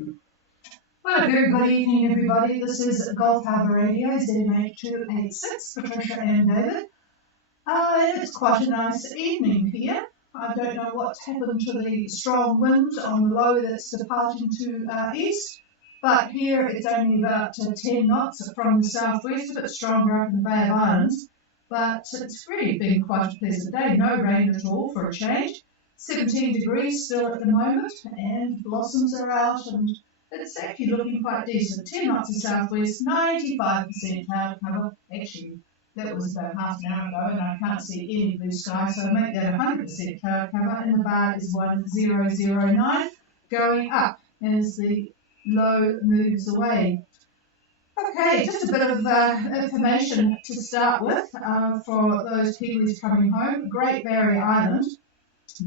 Well, a very good evening, everybody. This is Gulf Harbour Radio, ZMH286, Patricia and David. It's quite a nice evening here. I don't know what's happened to the strong wind on the low that's departing to east, but here it's only about 10 knots from the southwest, a bit stronger up in the Bay of Islands. But it's really been quite a pleasant day. No rain at all for a change. 17 degrees still at the moment, and blossoms are out, and it's actually looking quite decent. 10 knots of southwest, 95% cloud cover. Actually, that was about half an hour ago, and I can't see any blue sky, so make that 100% cloud cover. And the bar is 1009, going up as the low moves away. Okay, just a bit of information to start with for those Kiwis coming home. Great Barrier Island,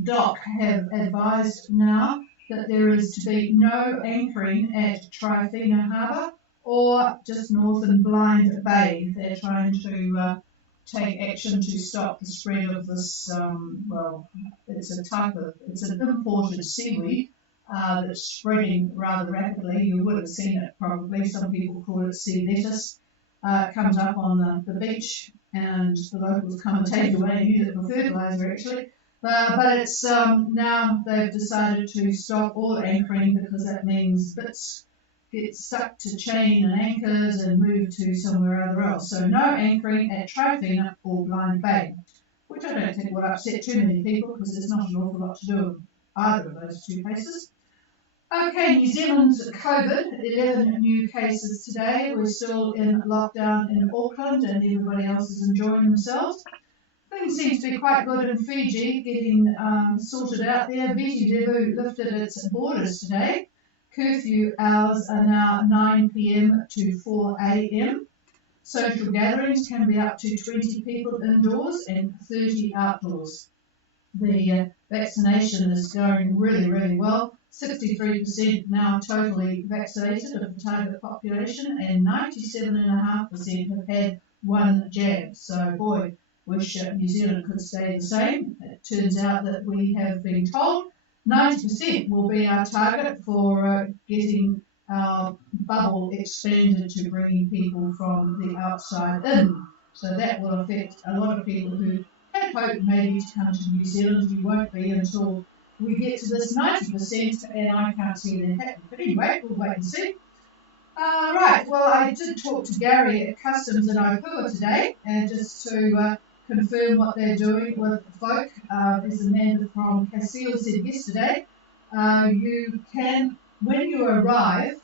DOC have advised now that there is to be no anchoring at Tryfina Harbour or just northern Blind Bay. They're trying to take action to stop the spread of this, it's an imported seaweed that's spreading rather rapidly. You would have seen it probably. Some people call it sea lettuce. It comes up on the beach, and the locals come and take it away and use it for fertiliser actually. But it's now they've decided to stop all anchoring because that means bits get stuck to chain and anchors and move to somewhere other else. So no anchoring at Tryfina or Blind Bay, which I don't think will upset too many people because there's not an awful lot to do in either of those two places. Okay, New Zealand's COVID, 11 new cases today. We're still in lockdown in Auckland and everybody else is enjoying themselves. Things seem to be quite good in Fiji, getting sorted out there. Viti Levu lifted its borders today. Curfew hours are now 9 p.m. to 4 a.m. Social gatherings can be up to 20 people indoors and 30 outdoors. The vaccination is going really, really well. 63% now totally vaccinated of the target population, and 97.5% have had one jab. So, boy, wish New Zealand could stay the same. It turns out that we have been told 90% will be our target for getting our bubble expanded to bringing people from the outside in. So that will affect a lot of people who had hoped maybe to come to New Zealand. You won't be until we get to this 90%, and I can't see that happening. But anyway, we'll wait and see. Right, well, I did talk to Gary at Customs in Opua today, and just to confirm what they're doing with folk. As Amanda from Casile said yesterday, you can, when you arrive,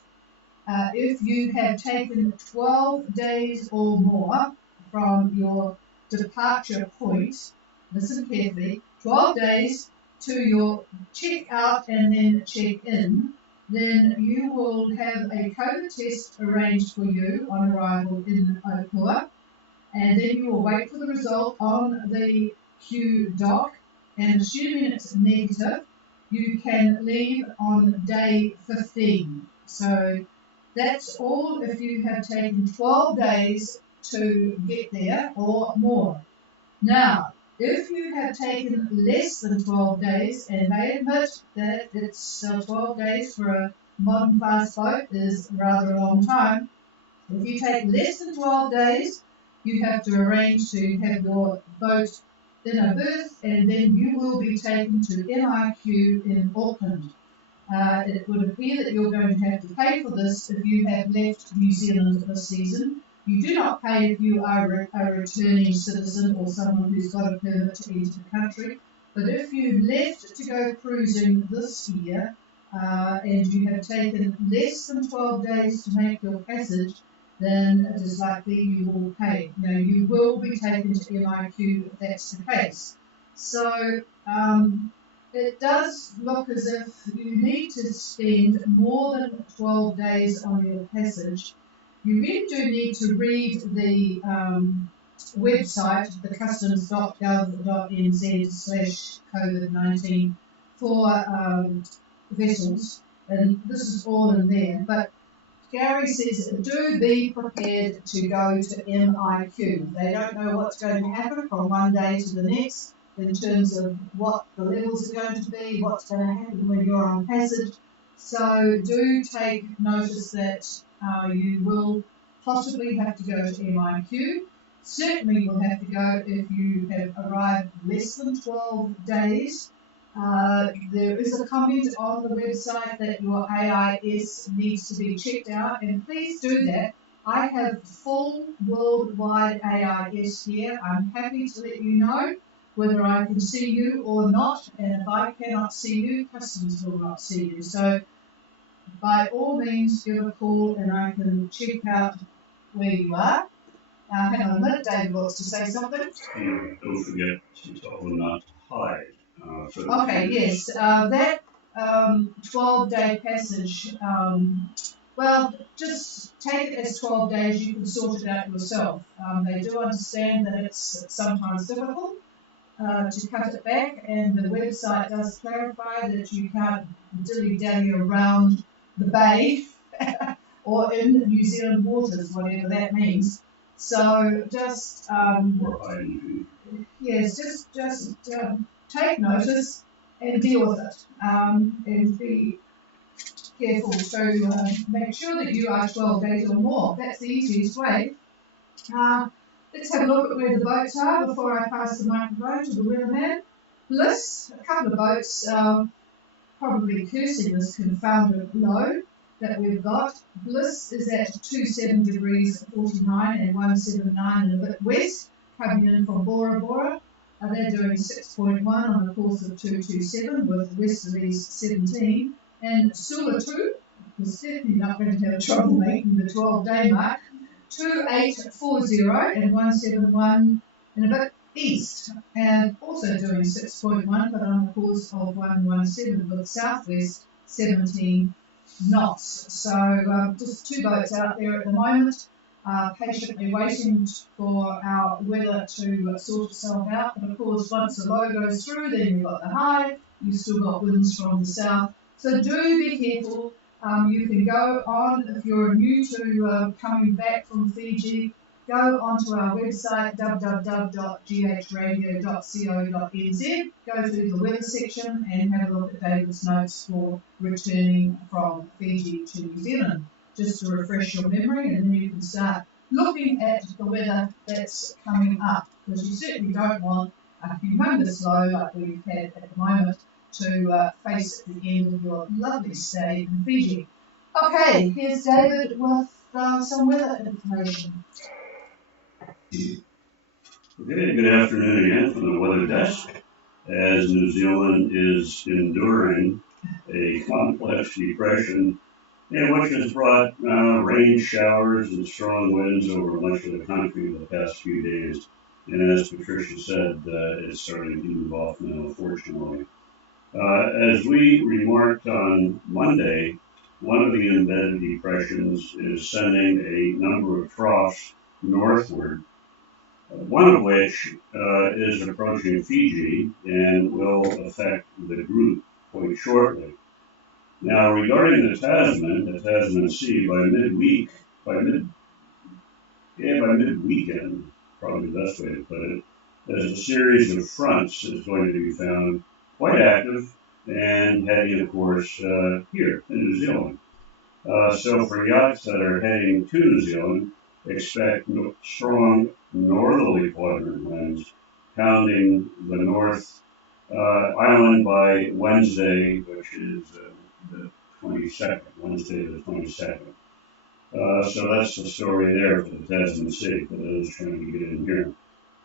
if you have taken 12 days or more from your departure point, listen carefully, 12 days to your check-out and then check-in, then you will have a COVID test arranged for you on arrival in Opua, and then you will wait for the result on the Q doc, and assuming it's negative, you can leave on day 15. So that's all if you have taken 12 days to get there or more. Now, if you have taken less than 12 days, and they admit that it's 12 days for a modern class boat is rather a long time, if you take less than 12 days, you have to arrange to have your boat in a berth, and then you will be taken to MIQ in Auckland. It would appear that you're going to have to pay for this if you have left New Zealand this season. You do not pay if you are a returning citizen or someone who's got a permit to enter the country. But if you left to go cruising this year and you have taken less than 12 days to make your passage, then it is likely you will pay. Now, you will be taken to MIQ if that's the case. So it does look as if you need to spend more than 12 days on your passage. You really do need to read the website, the customs.gov.nz/COVID-19 for vessels, and this is all in there. But Gary says, do be prepared to go to MIQ. They don't know what's going to happen from one day to the next in terms of what the levels are going to be, what's going to happen when you're on passage. So do take notice that you will possibly have to go to MIQ. Certainly you'll have to go if you have arrived less than 12 days. There is a comment on the website that your AIS needs to be checked out, and please do that. I have full worldwide AIS here. I'm happy to let you know whether I can see you or not, and if I cannot see you, customers will not see you. So by all means give a call and I can check out where you are. Hang on a minute, David wants to say something. Don't forget to tell them not to hide. Okay, yes, that 12-day passage, well, just take it as 12 days, you can sort it out yourself. They do understand that it's sometimes difficult to cut it back, and the website does clarify that you can't dilly-dally around the bay or in New Zealand waters, whatever that means. So just yes, just take notice and deal with it, and be careful to make sure that you are 12 days or more. That's the easiest way. Let's have a look at where the boats are before I pass the microphone to the weatherman. Bliss, a couple of boats, probably cursing this confounded low that we've got. Bliss is at 27 degrees 49 and 179 and a bit west, coming in from Bora Bora. They're doing 6.1 on a course of 227 with westerlies 17. And Sulatu is certainly not going to have trouble making the 12-day mark. 2840 and 171 and a bit east, and also doing 6.1 but on a course of 117 with southwest 17 knots. So just two boats out there at the moment, patiently waiting for our weather to sort itself out. And of course, once the low goes through, then you've got the high, you've still got winds from the south. So do be careful. You can go on, if you're new to coming back from Fiji, go onto our website www.ghradio.co.nz, go to the weather section and have a look at David's notes for returning from Fiji to New Zealand, just to refresh your memory, and then you can start looking at the weather that's coming up, because you certainly don't want a humongous low like we've had at the moment to face at the end of your lovely stay in Fiji. Okay, here's David with some weather information. Okay, good afternoon again from the weather desk. As New Zealand is enduring a complex depression, which has brought rain showers and strong winds over much of the country the past few days. And as Patricia said, it's starting to move off now, fortunately. As we remarked on Monday, one of the embedded depressions is sending a number of troughs northward, one of which is approaching Fiji and will affect the group quite shortly. Now, regarding the Tasman Sea, by mid-weekend, probably the best way to put it, as a series of fronts is going to be found quite active and heading, of course, here in New Zealand. So for yachts that are heading to New Zealand, expect strong northerly quadrant winds pounding the North Island by Wednesday, which is the 22nd, Wednesday the 22nd. So that's the story there for the Tasman Sea, for those trying to get in here.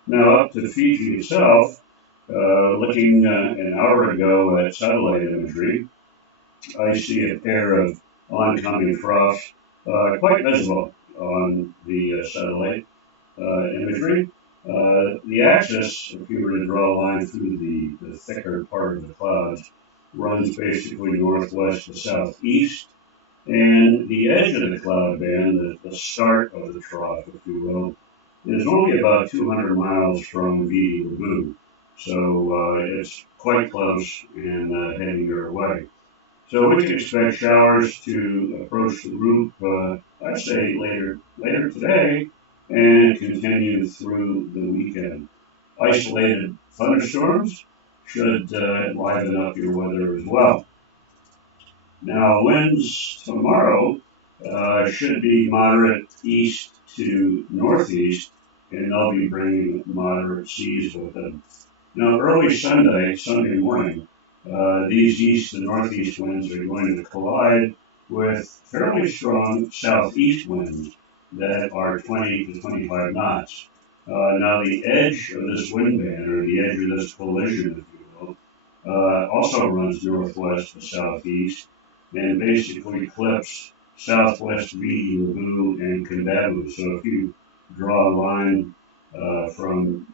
Now up to Fiji itself, looking an hour ago at satellite imagery, I see a pair of oncoming troughs quite visible on the satellite imagery. The axis, if you were to draw a line through the thicker part of the clouds, runs basically northwest to southeast, and the edge of the cloud band, the start of the trough, if you will, is only about 200 miles from Viti Levu. So it's quite close and heading your way. So we can expect showers to approach the group, I'd say later today, and continue through the weekend. Isolated thunderstorms should liven up your weather as well. Now, winds tomorrow should be moderate east to northeast, and they'll be bringing moderate seas with them. Now, early Sunday morning, these east to northeast winds are going to collide with fairly strong southeast winds that are 20 to 25 knots. Now, the edge of this wind band, or the edge of this collision, if you will, also runs northwest to southeast and basically clips southwest Vidi Levu and Kendabu. So if you draw a line from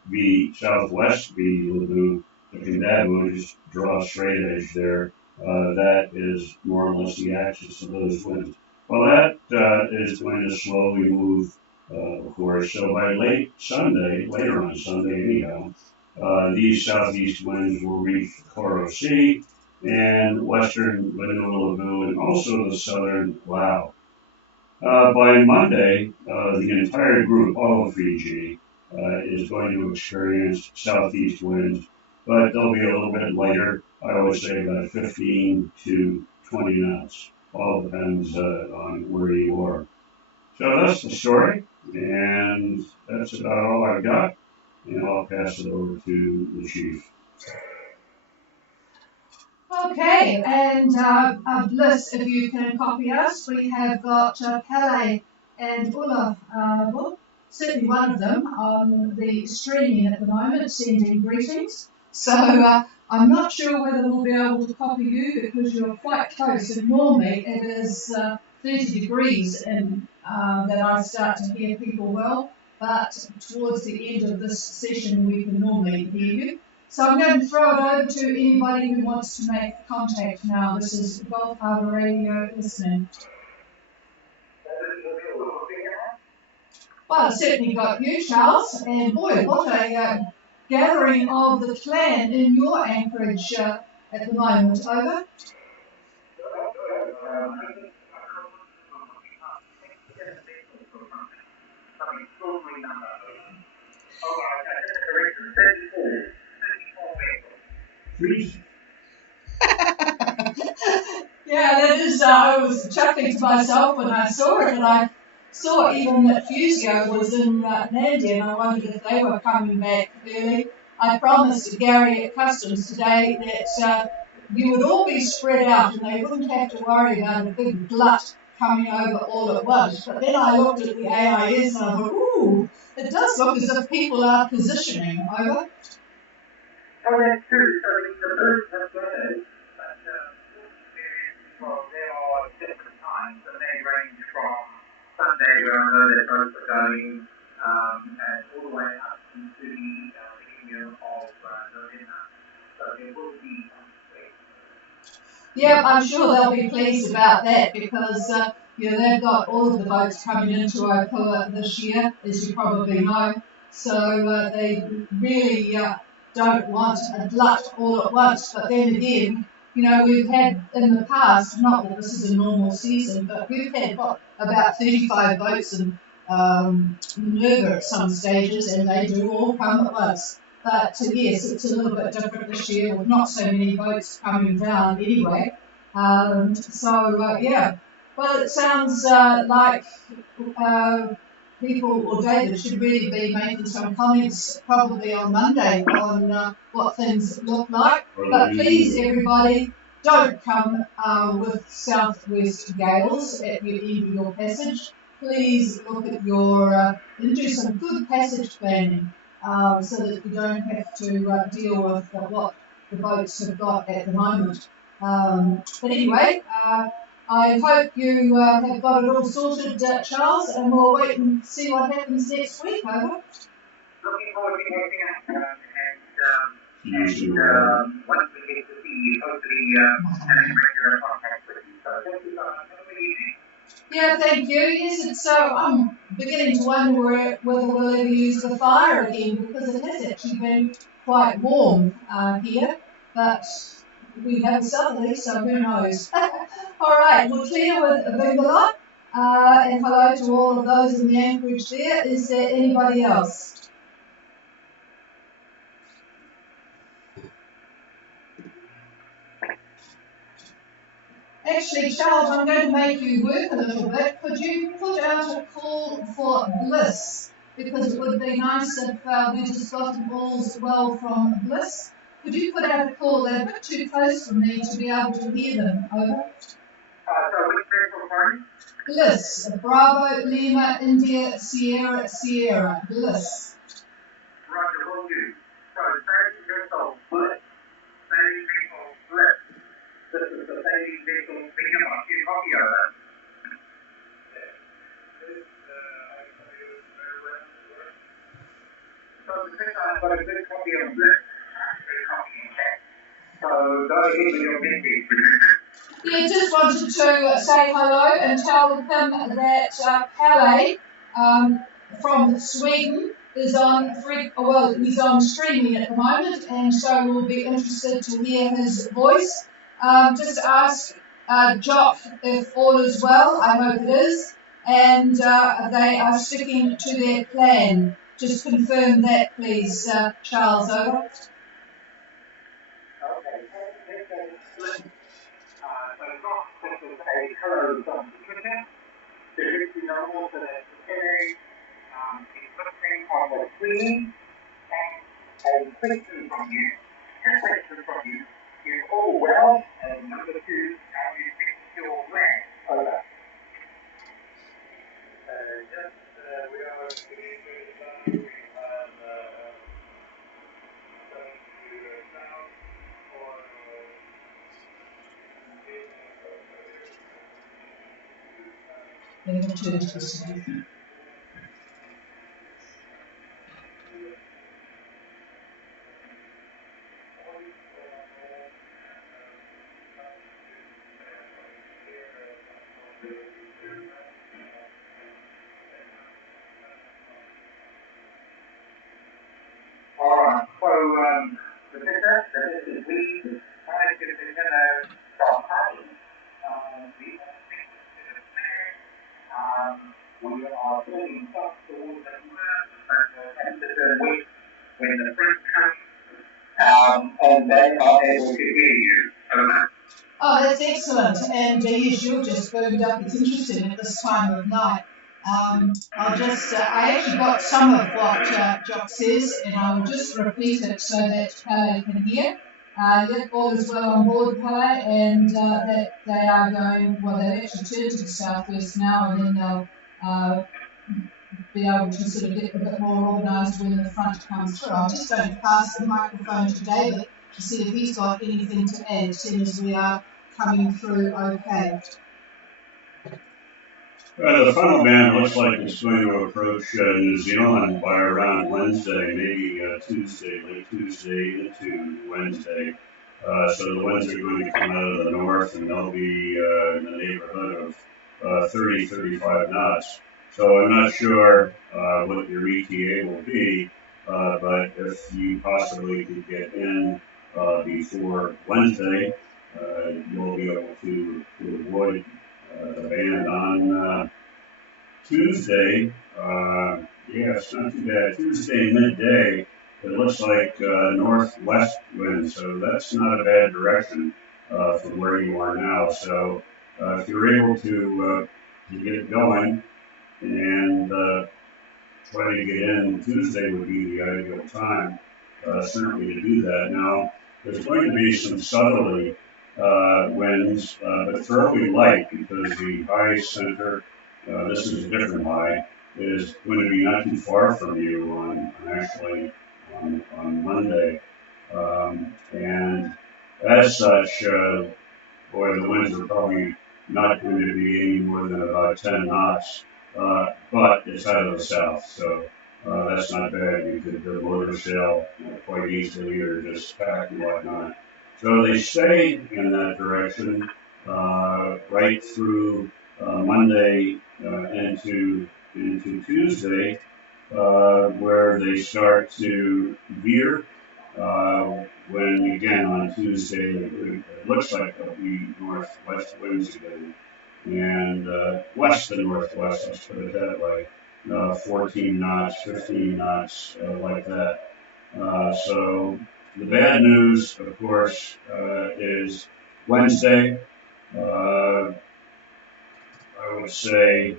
southwest Vidi Levu to Kendabu, just draw a straight edge there. That is more or less the axis of those winds. Well, that is going to slowly move, of course. So by later on Sunday anyhow, these southeast winds will reach the Coral Sea and western Vanuatu and also the southern Lao. By Monday, the entire group, all of Fiji, is going to experience southeast winds, but they'll be a little bit lighter. I would say about 15 to 20 knots. All depends on where you are. So that's the story, and that's about all I've got, and I'll pass it over to the chief. Okay, and Bliss, if you can copy us, we have got Pele and Ulla, well, certainly one of them on the streaming at the moment, sending greetings. So I'm not sure whether we'll be able to copy you because you're quite close, and normally it is 30 degrees and that I start to hear people well, but towards the end of this session we can normally hear you. So I'm going to throw it over to anybody who wants to make contact now. This is Gulf Harbour Radio listening. Well, I've certainly got you, Charles, and boy, what a gathering of the clan in your anchorage at the moment. Over. Yeah, that is, I was chuckling to myself when I saw it, and I saw even that Fusio was in Nandi, and I wondered if they were coming back early. I promised Gary at Customs today that you would all be spread out and they wouldn't have to worry about a big glut coming over all at once. But then I looked at the AIS and I thought, ooh, it does look as if people are positioning. Over. Oh, that's true. So the birds have birds, but well, they're all at different times, and they range from Sunday, where I know that boats are going, and all the way up into the beginning of November. So there will be some space. Yeah, I'm sure they'll be pleased about that because they've got all of the boats coming into Opua this year, as you probably know. So they really don't want a glut all at once. But then again, we've had in the past, not that this is a normal season, but we've had about 35 boats in Minerva at some stages, and they do all come at once. But yes, it's a little bit different this year with not so many boats coming down anyway. Yeah. Well, it sounds like people or David should really be making some comments probably on Monday on what things look like. But please, everybody, don't come with southwest gales at your end of your passage. Please look at your and do some good passage planning so that you don't have to deal with what the boats have got at the moment. But anyway, I hope you have got it all sorted, Charles, and we'll wait and see what happens next week. Over. Looking forward to getting out and once we get to see you, hopefully having regular contact with you. So thank you so much. Have a good evening. Yeah, thank you. Yes, it's I'm beginning to wonder whether we'll ever use the fire again because it has actually been quite warm here, but we have a southerly, so who knows. All right, we'll clear with Bingala, and hello to all of those in the anchorage there. Is there anybody else? Actually, Charles, I'm going to make you work a little bit. Could you put out a call for Bliss? Because it would be nice if we just got all's well from Bliss. Could you put out a call? They're a bit too close for me to be able to hear them. Over. So which vehicle, sorry? Bliss. Bravo, Lima, India, Sierra, Sierra. Bliss. Roger, will do. So safety vehicle Bliss, safety vehicle Bliss. This is the safety vehicle beacon on. Do you copy of that? So because I've got a good copy of Bliss, good copy in chat. So go ahead with your message. Yeah, just wanted to say hello and tell him that Pele from Sweden is on he's on streaming at the moment, and so we'll be interested to hear his voice. Just ask Jock if all is well. I hope it is, and they are sticking to their plan. Just confirm that, please, Charles. Over. So Jock, this is a hello from Twitter. To let you know also that today is listening on the screen, and a question from you. Two questions from you. Is all well? And number two, how do you fix your land? Over. Yes, we are getting good done. We have going to town for Alright, so this is we trying to determine from party. We are putting stuff towards the temperature week when the print comes, and they are able to hear you. Oh, that's excellent. And yes, you're just boomed up. It's interesting at this time of night. I actually got some of what Jock says, and I will just repeat it so that Pele can hear. All is well on board, Pele, and that they are going, they've actually turned to the southwest now, and then they'll be able to sort of get a bit more organised when the front comes through. I'm just going to pass the microphone to David to see if he's got anything to add, seeing as we are coming through okay. The funnel band looks like it's going to approach New Zealand by around Wednesday, maybe Tuesday, late Tuesday into Wednesday. So the winds are going to come out of the north, and they'll be in the neighborhood of 30, 35 knots. So I'm not sure what your ETA will be, but if you possibly could get in before Wednesday, you'll be able to avoid the band on Tuesday. It's not too bad. Tuesday midday, it looks like northwest wind, so that's not a bad direction from where you are now. So if you're able to get it going and try to get in Tuesday would be the ideal time, certainly to do that. Now, there's going to be some southerly winds, but fairly light because the high center, this is a different high, is going to be not too far from you on Monday. And as such, the winds are probably not going to be any more than about 10 knots, but it's out of the south, so that's not bad. You could load a shell quite easily or just pack and whatnot. So they stay in that direction right through Monday into Tuesday, where they start to veer. When again on Tuesday, it looks like it'll be northwest winds again, and west to northwest. Let's put it that way. 14 knots, 15 knots, like that. So the bad news, of course, is Wednesday. I would say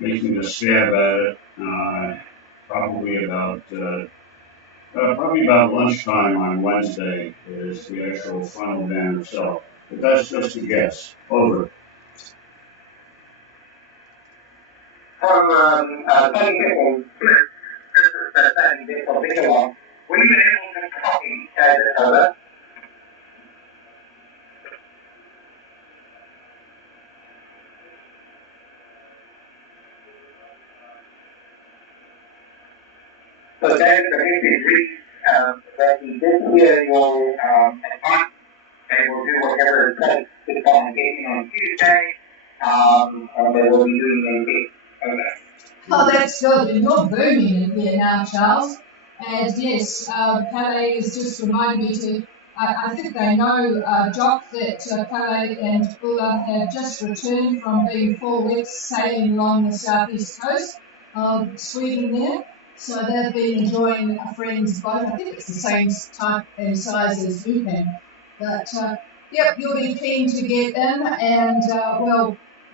making a stab at it, probably about lunchtime on Wednesday is the actual final ban itself. But that's just a guess. Over. Thank you for Bigelow. Were you able to copy David over? So David, the message reads that he did hear your advice. They will do whatever it takes to come and get in on Tuesday, and they will be doing their best. Over. Oh, that's good. And you're booming in here now, Charles. And yes, Pele has just reminded me to, I think they know, Jock, that Pele and Ulla have just returned from being 4 weeks sailing along the southeast coast of Sweden there. So they've been enjoying a friend's boat. I think it's the same type and size as Lucan. But, yep, you'll be keen to get in and,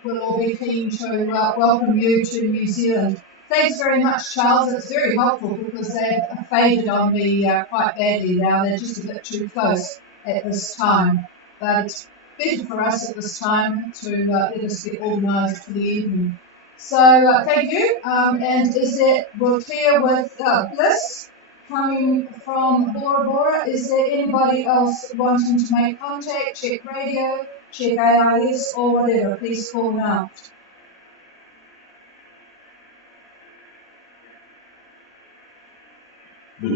we'll all be keen to welcome you to New Zealand. Thanks very much, Charles. It's very helpful because they've faded on me quite badly now. They're just a bit too close at this time. But it's better for us at this time to let us get organised for the evening. So thank you. And we're clear with Bliss coming from Bora Bora. Is there anybody else wanting to make contact, check radio, check AIS or whatever? Please call now. I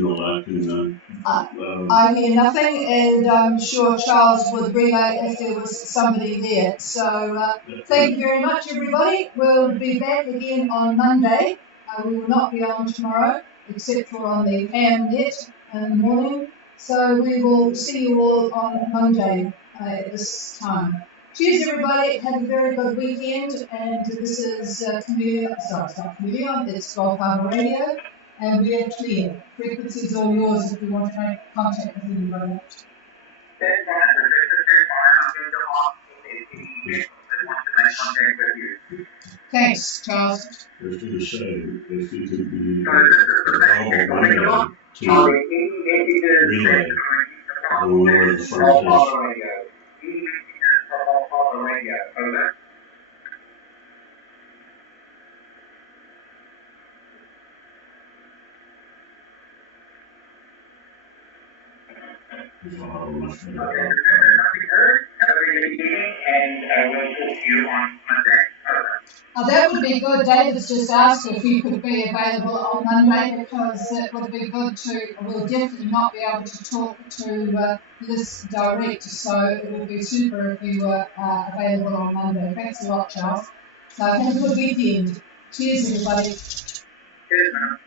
hear nothing, and I'm sure Charles would relay if there was somebody there. So thank you very much, everybody. We'll be back again on Monday. We will not be on tomorrow, except for on the ham net in the morning. So we will see you all on Monday at this time. Cheers, everybody. Have a very good weekend. And this is it's not Chameleon, it's Gulf Harbour Radio. And we are clear. Frequencies are yours if you want to make contact with anybody. Thanks, Charles. I was going to say, if you could be available Monday to relay, I will know where the front is. That would be good. David's just asked if you could be available on Monday because it would be good we'll definitely not be able to talk to Liz direct, so it would be super if you were available on Monday. Thanks a lot, Charles. So have a good weekend. Cheers, everybody. Cheers, man.